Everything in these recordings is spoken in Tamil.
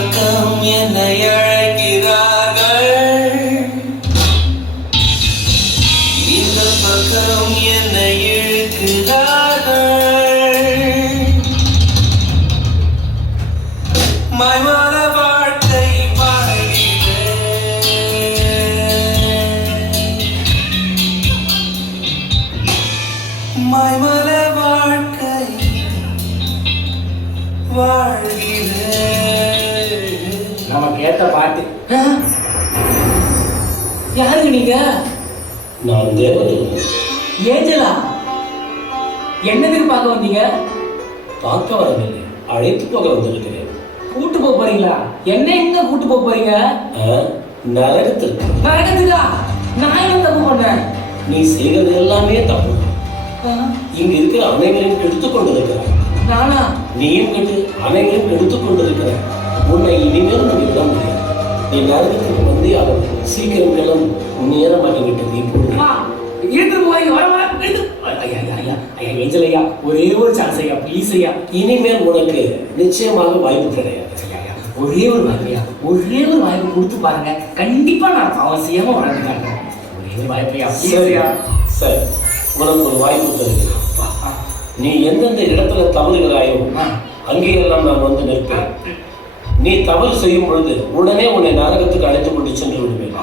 பக்கம் என்னை அழைக்கிறார்கள், இந்த பக்கம் என்னை இழுக்கிறார்கள். மாய்மான வாழ்க்கை வாழ்கிறேன், மாய்மான வாழ்க்கை நமக்கு ஏத்த பாட்டு. யாருங்க நீங்க? நான் தேவதூதன். ஏஞ்சலா, என்னதுக்கு பார்க்க வந்தீங்க? பார்க்க வரவில்லை, அழைத்து போக வந்திருக்கிறேன். கூட்டு போக போறீங்களா? என்ன எங்க கூட்டு போக போறீங்க? நரகத்திற்கு. நரகத்துக்கா? நான் என்ன தப்பு பண்ணேன்? நீ செய்வது எல்லாமே தப்பு. இங்க இருக்கிற அனைவரையும் கெடுத்துக் கொண்டிருக்கிறார். நானா? நீயும் கெட்டு அனைவரையும் கெடுத்துக் கொண்டிருக்கிறார். உன்னை இனிமேல் நம்ம விட முடியாது. நீ நரகத்துக்கு வந்து அவர் சீக்கிரம் கிளம் நேரமாகி விட்டது. இப்பொழுது இருந்து போய் வரவா? ஏஞ்சல் ஐயா, ஒரே ஒரு சான்ஸ் ஐயா, ப்ளீஸ் ஐயா. இனிமேல் உனக்கு நிச்சயமாக வாய்ப்பு கிடையாது. ஒரே ஒரு வாய்ப்பையா, ஒரே ஒரு வாய்ப்பு கொடுத்து பாருங்க, கண்டிப்பா நான் அவசியமா வளர்ந்து காட்டுறேன். ஒரே ஒரு வாய்ப்பையா. சரியா? சரி, உனக்கு ஒரு வாய்ப்பு தருகிறேன். நீ எந்தெந்த இடத்துல தவறுகிறாயோ அங்கேயெல்லாம் நான் வந்து நிற்பேன். நீ தவறு செய்யும் பொழுது உடனே உன்னை நரகத்துக்கு அழைத்துக் கொண்டு சென்று விடுவேன்.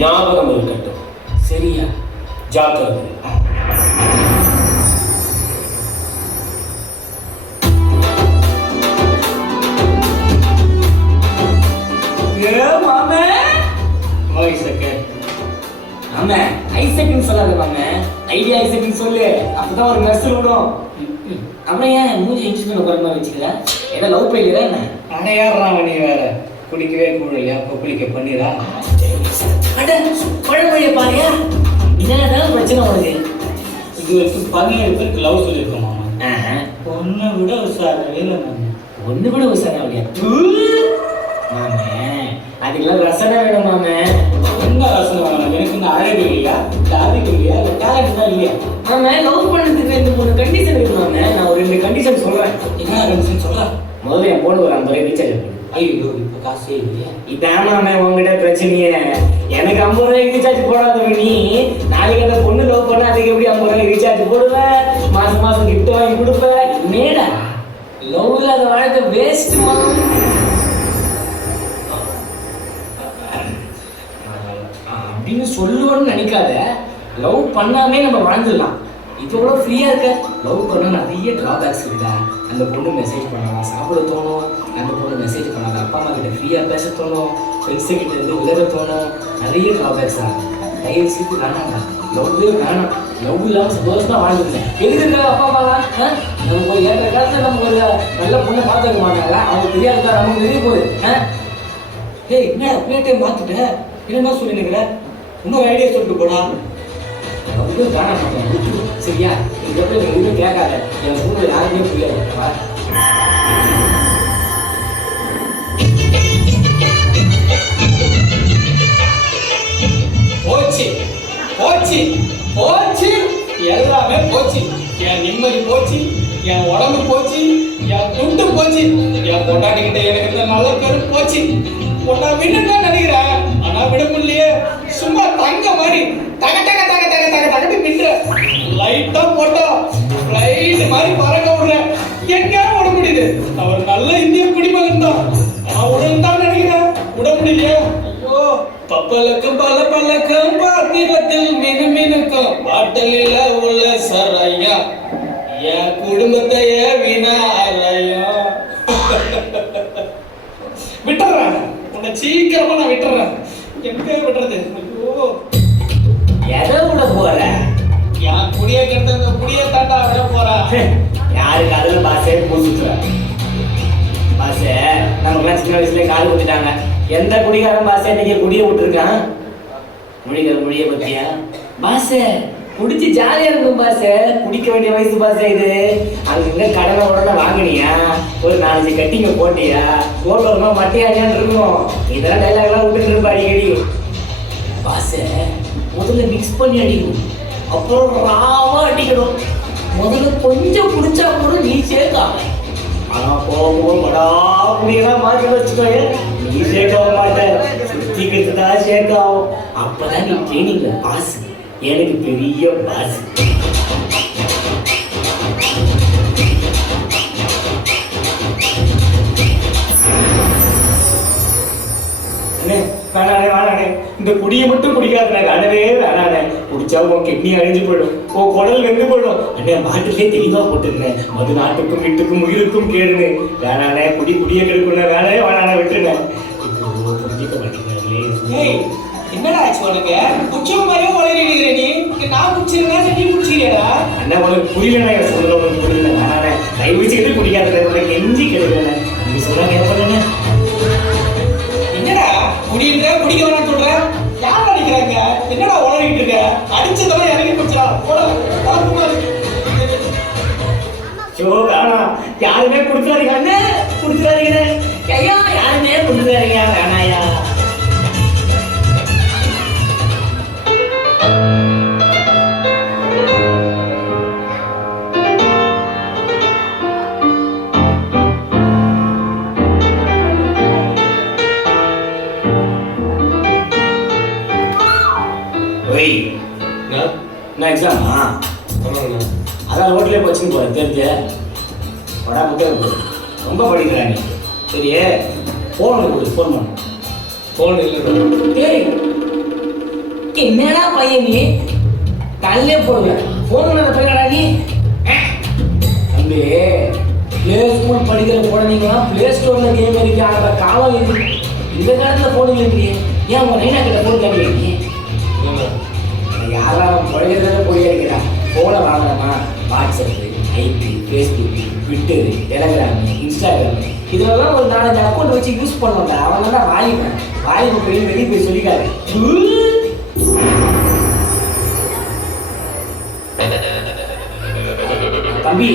ஞாபகம் இருக்கட்டும். சரியா? ஜாக்கிரதை. ஐடியா ஐசக்னு சொல்லு, அப்பதான் ஒரு மெர்சல் விடும். அப்புறம் ஏன் மூஞ்சி இன்ஸ்ட்ருமெண்ட் குறைமா வச்சுக்கிற? என்ன லவ் பண்ணிடுற என்ன? அடையாடுறான் நீ வேற. குடிக்கவே கூடலையா? கொப்பளிக்க பண்ணிடா. அட பழமொழியை பாருயா, என்னதான் பிரச்சனை உனக்கு? இது வரைக்கும் 17 பேருக்கு லவ் சொல்லியிருக்கோம் மாமா. ஒன்னை விட உசாரவே இல்லை மாமா. ஒன்று கூட உசாரா இல்லையா? மாமே, அதுக்கெல்லாம் ரசனை வேணும் மாமே. என்ன ரசனை வேணும்? எனக்கு இந்த அழகு இல்லையா, ஜாதிக்கு இல்லையா, இல்லை டேலண்ட் தான் இல்லையா? மாமே, லவ் பண்ணதுக்கு 2-3 கண்டிஷன் இருக்கு மாமே. நான் ஒரு 2 கண்டிஷன் சொல்றேன். என்ன கண்டிஷன் சொல்ல? முதல்ல என் போன ஒரு 50 ரூபாய் ரீசார்ஜ் பண்ணு. ஐயோ, இப்போ காசே இல்லையா? இதான் மாமே உங்ககிட்ட பிரச்சனையே. எனக்கு 50 ரூபாய்க்கு ரீசார்ஜ் போடாத நீ, நாளைக்கு அந்த பொண்ணு லவ் பண்ண அதுக்கு எப்படி 50 ரூபாய்க்கு ரீசார்ஜ் போடுவேன்? மாசம் மாசம் கிஃப்ட் வாங்கி கொடுப்பேன். மேடா லவ் இல்லாத வாழ்க்கை வேஸ்ட் மாமே. அப்படின்னு சொல்லுவோன்னு நினைக்காத. லவ் பண்ணாமே நம்ம வாழ்ந்துடலாம். இப்போ கூட ஃப்ரீயா இருக்க. லவ் பண்ண நிறைய டிராபேக்ஸ் இருக்கா. அந்த பொண்ணு மெசேஜ் பண்ணலாம், சாப்பிட தோணும். அந்த பொண்ணு மெசேஜ் பண்ணாத அப்பா அம்மா கிட்ட ஃப்ரீயா பேச தோணும். ஃப்ரெண்ட்ஸு கிட்ட இருந்து விலக தோணும். நிறைய டிராபேக்ஸ் ஆகும். தயவு செய்து வேணாம்டா, லவ்வே வேணாம். லவ் இல்லாமல் சந்தோஷமா வாழ்ந்துருந்தேன். எதுக்கு அப்பா அம்மாலாம் நம்ம ஒரு ஏற்ற காலத்தில் நம்ம ஒரு நல்ல பொண்ணை பார்த்துக்க மாட்டாங்களா? அவங்க தெரியாதுதான், நமக்கு தெரிய போகுது. ஏய், என்ன பிளேட்டே மாத்துட்ட? என்னமா சொல்லினுங்கிற? இன்னொரு ஐடியா சொல்லிட்டு போடா. ரொம்ப காண மாட்டேன். சரியா? இதுக்கப்புறம் நீங்க எதுவும் கேட்காத. என் சூழ்நிலை யாருமே புரியாது. போச்சு போச்சு போச்சு, எல்லாமே போச்சு. என் நிம்மதி போச்சு, என் உடம்பு போச்சு, என் துண்டு போச்சு. என் பொண்டாட்டிக்கிட்ட எனக்கு இருந்த நல்ல பேரு போச்சு. பொண்ணா விண்ணுதான் நினைக்கிறேன், ஆனா விட முடியலையே. சும்மா தங்க மாதிரி தக தக தக தக தக தகட்டு மின்ற லைட்டா போட்டா ஃப்ளைட் மாதிரி பறக்க விடுறேன். எங்க விட முடியுது? அவர் நல்ல இந்திய குடிமகன் தான், நான் உடல் தான் நினைக்கிறேன். விட முடியலையே. ஐயோ, பப்பலக்கம் பல பழக்கம் பாத்திரத்தில் மினு மினுக்கும் பாட்டலில் உள்ள சரையா என் குடும்பத்தைய வினாரையா. விட்டுறேன் உன்னை சீக்கிரமா, நான் விட்டுறேன். எங்க விடுறது? ஐயோ, எதை விட போற? என் குடிய கெடுத்த குடிய தாண்டா விட போறேன். யாருக்கு அதுல பாசே பூசுற பாசே? நமக்குலாம் சின்ன வயசுல கால் ஊத்திட்டாங்க. எந்த குடிகாரன் பாசே இன்னைக்கு குடிய விட்டுருக்கான்? மொழிய பத்தியா பாசே? குடிச்சு ஜாலியா இருக்கும் பாசே. குடிக்க வேண்டிய வயசு பாசே இது. அங்க கடனை உடனே வாங்கினியா? ஒரு 4 கட்டிங்க போட்டியா? போட்டோமா மட்டியாடியான்னு இருக்கும். இதெல்லாம் டைலாக் எல்லாம் விட்டுட்டு இருப்பா அடிக்கடி. பாசே, முதல்ல மிக்ஸ் பண்ணி அடிக்கணும், அப்புறம் ராவா அடிக்கணும். முதல்ல கொஞ்சம் குடிச்சா கூட நீ சேர்க்காம, ஆனா போக படா முடியலாம் மாற்றி வச்சுக்கோங்க. நீ சேர்க்கவும் மாட்டேன், சுத்திக்கிட்டு தான் சேர்க்காவும். அப்பதான் நீ ட்ரைனிங்ல பாஸ், எனக்கு பெரிய பாஸ். வேணானே வேணானே, இந்த குடியை மட்டும் குடிக்காத வேணவே வேணானே. குடிச்சா உன் கிட்னி அழிஞ்சு போயிடும், உன் குடல் வெந்து போயிடும். அண்ணே பாட்டிலே தெளிவா போட்டுருந்தேன், மது நாட்டுக்கும் வீட்டுக்கும் உயிருக்கும் கேடுன்னு. வேணானே, குடிய கெடுக்கணும், வேணவே வேணானே, விட்டுருந்தேன். இப்போ புரிஞ்சிக்க மாட்டேங்கிறாங்களே. என்னடா ஆச்சு உனக்கு? குச்சம் மாதிரியே உளறிடுகிற நீ. நான் குடிச்சிருந்தா நீ குடிச்சிருக்கா? அண்ணா உனக்கு புரியலண்ணா, என்ன சொல்ல உனக்கு புரியல. வேணானே, தயவு செய்து குடிக்காத, உனக்கு எஞ்சி கெடுக்கல. அப்படி சொன்னா கேட்பேன். என்னடா குடின்ற குடிக்க வேணாம் சொல்ற? யார் அடிக்கிறாங்க? என்னடா உளறிட்டு இருக்க? அடிச்சதெல்லாம் இறங்கி போச்சா? வேணாம், யாருமே குடுத்துறாதீங்க அண்ணே, குடுத்துறாதீங்க ஐயா, யாருமே குடுத்துறாதீங்க, வேணாயா. என்ன எக்ஸாமா? அதான் ரோட்லேயே வச்சுன்னு போகிறேன் தெரிஞ்ச படா புத்தகம் போடு. ரொம்ப படிக்கிறா நீ. சரி ஃபோன் கொடு, ஃபோன் பண்ணு. ஃபோன் இல்லை. என்னடா பையன் நீ? கல்லே போடுவேன் ஃபோன் பையனடா நீ. தம்பி, பிளே ஸ்கூல் படிக்கிற குழந்தைங்களாம் பிளே ஸ்டோரில் கேம் இருக்கு, அதை காவல் இருக்கு. இந்த காலத்தில் ஃபோன் இல்லையே, ஏன் உங்கள் நைனா கிட்ட ஃபோன் கேட்கல? யாரும் குழந்தைகள போய் இருக்கிறா. ஃபோனை வாங்கலாமா? WhatsApp, ID, Facebook, Twitter, Telegram, Instagram, இதெல்லாம் ஒரு 4-5 அக்கௌண்ட் வச்சு யூஸ் பண்ணுவாங்க. அவங்க தான் வாலிபன் போய் வெளியே போய் சொல்லிக்காரு. தம்பி,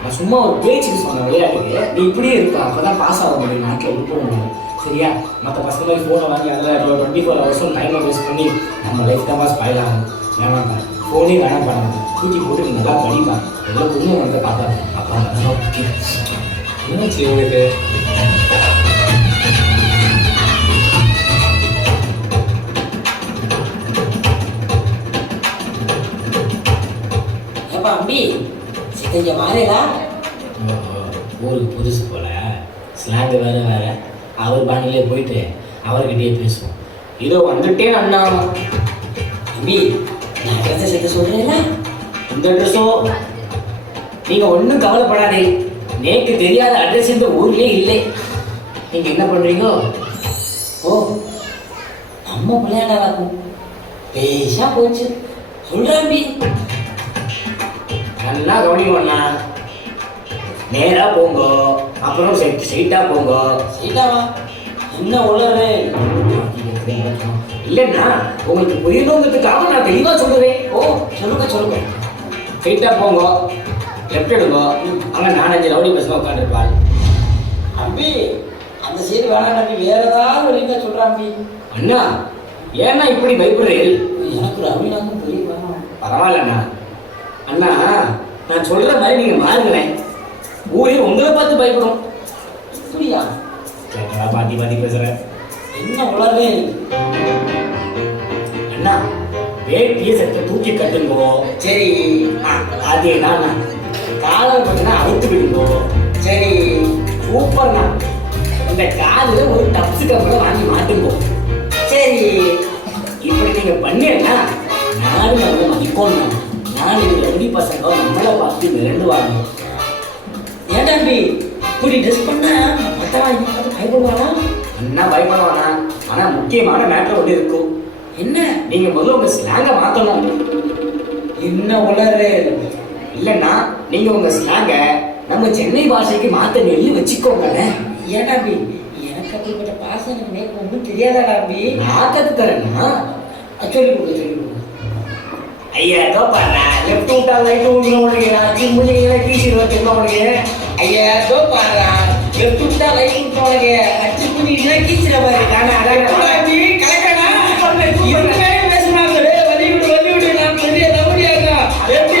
நான் சும்மா ஒரு பேச்சுக்கு சொன்ன விளையாட்டுக்கு. நீ இப்படியே இருக்கா, அப்பதான் பாஸ் ஆக முடியும், நாட்டில் உட்பட முடியும். சரியா? மற்ற பசங்க மாதிரி ஃபோனை வாங்கி அதில் 24 ஹவர்ஸ் டைமை வேஸ்ட் பண்ணி நம்ம லைஃப் தான் ஸ்பாயில் ஆகும். வேணாம்ப்பா, ஃபோனே வேணாம் பண்ணாங்க, தூக்கி போட்டு நீ நல்லா படிப்பா. எவ்வளோ பொண்ணு வந்து பார்ப்பாங்க. அப்பா நல்லா ஓகே. என்னாச்சு உங்களுக்கு? ஏப்பா அம்பி, சித்தங்க மாறேடா. ஊருக்கு புதுசு போல, ஸ்லாங் வேறு அவர் பாணிலே போயிட்டு அவர்கிட்டயே பேசுவோம். இதோ வந்துட்டேன் அண்ணா. தம்பி, நான் ட்ரெஸ்ஸை சேர்த்து சொல்கிறேன்ல, இந்த ட்ரெஸ்ஸோ நீங்கள் ஒன்றும் கவலைப்படாதே. நேற்று தெரியாத அட்ரஸ் இந்த ஊர்லேயே இல்லை. நீங்கள் என்ன பண்ணுறீங்க? ஓ, நம்ம விளையாடாக்கும் பேஷா போச்சு சொல்கிறேன். நல்லா கவனிக்கணும்ண்ணா. நேராக போங்க, அப்புறம் ஸ்ட்ரைட்டாக போங்க. ஸ்ட்ரைட்டாவா? என்ன உளறு? இல்லைண்ணா, உங்களுக்கு புரியணுங்கிறதுக்காக நான் தெளிவாக சொல்லுவேன். ஓ, சொல்லுங்க. ஸ்ட்ரைட்டாக போங்க, லெஃப்ட் எடுங்க. அங்கே 4-5 ரவுடி பசங்க உட்காந்துருப்பாள். அம்பி, அந்த சைடு வேணாம் தம்பி, வேற ஏதாவது வழிங்க சொல்கிறாம்பி. அண்ணா, ஏன்னா இப்படி பயப்படுறேன்? எனக்கு ரவினாக்கும் தெரியும். பரவாயில்லண்ணா. அண்ணா, நான் சொல்கிற மாதிரி நீங்கள் மாறுங்களேன். ஊரே உங்களை பார்த்து பயப்படும். அப்படியா? கேட்டா பாத்தி பேசுகிறேன். என்ன உளறே? அண்ணா, வேட்டியை சற்று தூக்கி கட்டுங்கோ. சரி, அதேதான். காலம் பார்த்தீங்கன்னா அவுத்து விடுங்கோ. சரி, சூப்பர்ண்ணா. இந்த காலில் ஒரு டப்ஸு கப்பலை வாங்கி மாட்டுங்கோ. சரி, இப்படி நீங்கள் பண்ணீங்கன்னா நானும் நம்ம மதிக்கோண்ணா. 4 ரவுடி பசங்க நம்மளை பார்த்து மிரண்டுவாங்க. ஏன் தம்பி இப்படி ட்ரெஸ் பண்ணா மற்றவன் பயப்படுவானா? என்ன பயப்படுவானா? ஆனால் முக்கியமான மேட்டர் ஒன்று இருக்கும். என்ன? நீங்கள் முதல்ல உங்கள் ஸ்லாங்கை மாற்றணும். என்ன உளறு? இல்லைன்னா நீங்கள் உங்கள் ஸ்லாங்கை நம்ம சென்னை பாஷைக்கு மாற்ற நெல்லி வச்சுக்கோங்க. ஏன் தம்பி, எனக்கு அப்படிப்பட்ட பாஷை எனக்கு ஒன்றும் தெரியாதா தம்பி? நான் கற்று தரேன்னா சொல்லி கொடுங்க. ஐயா பாரு, லெஃப்ட் விட்டா ரைட் விட்டுற உனக்கு முடிஞ்ச டீச்சர் வச்சுருக்க உனக்கு. ஐயா பாரு, லெஃப்ட் விட்டா ரைட் விட்டுற உனக்கு அச்சு புண்ணிட்டு டீச்சரை பாரு. நான் கலக்கணா பேசுனாங்க. வலி விடு நான் பெரிய தவடியா இருக்கா. எப்படி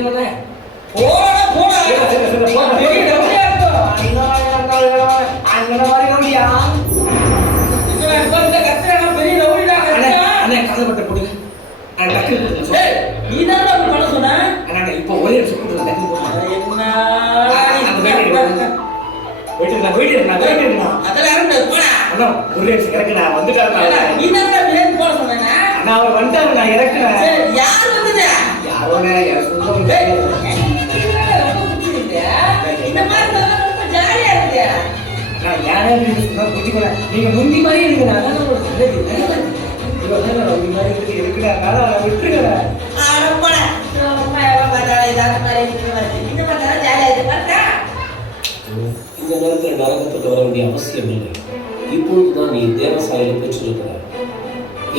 என்ன போடா போடா பெரிய ரவுடியா இருக்கும். அங்கே மாதிரி ரவுடியா இதுல இந்த கத்துறா பெரிய ரவுடிடா கத்துறா. அண்ணே கதப்பட்ட போடுங்க அண்ணே டக்கு போடுங்க ஏய் நீதான் அப்படி பண்ண சொன்ன. அண்ணா இப்போ ஒரே நிமிஷம் போடுங்க டக்கு போடுங்க அதெல்லாம் இருந்து போடா. அண்ணா ஒரே நிமிஷம் இறக்கு நான் வந்துட்டேன் நீதான் பிளேன் போட சொன்னேனா. அண்ணா அவர் வந்துட்டாரு நான் இறக்குறேன் சரி யார் வந்தது? யாரோட என் சொந்தம் இந்த மாதிரி ரொம்ப ஜாலியா இருக்கு. நான் யாரே புரிஞ்சுக்கிறேன் நீங்க முந்தி மாதிரி இருக்கு நான் தான் உங்களுக்கு முந்தி மாதிரி இருக்கு இருக்கிறாங்க விட்டுருக்கிறேன் போடா சும்மா எவ்வளவு பார்த்தாலும் இதாக மாதிரி இந்த மாதிரி ஜாலியா இருக்கு பார்த்தா. இந்த நேரத்தில் நரகத்துக்கு வர வேண்டிய அவசியம் இல்லை. இப்பொழுதுதான் நீ தேவசாயில பெற்றிருக்கிறாய்.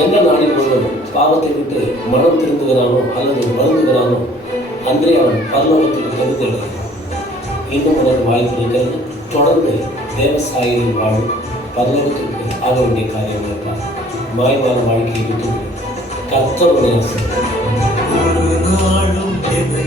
எந்த நாளில் முழுவதும் பாவத்தை விட்டு மனம் திருந்துகிறானோ அல்லது வருந்துகிறானோ அன்றே அவன் பரலோகத்துக்கு கருத்து. இன்னும் உனக்கு வாய்ப்பு இருக்கிறது. தொடர்ந்து தேவசாயியில் வாழும் பரலோகத்திற்கு ஆக வேண்டிய காரியங்கள் இருப்பார். மாய்வான வாழ்க்கையை விட்டு கர்த்தருடைய ஒரு நாளும் என்னை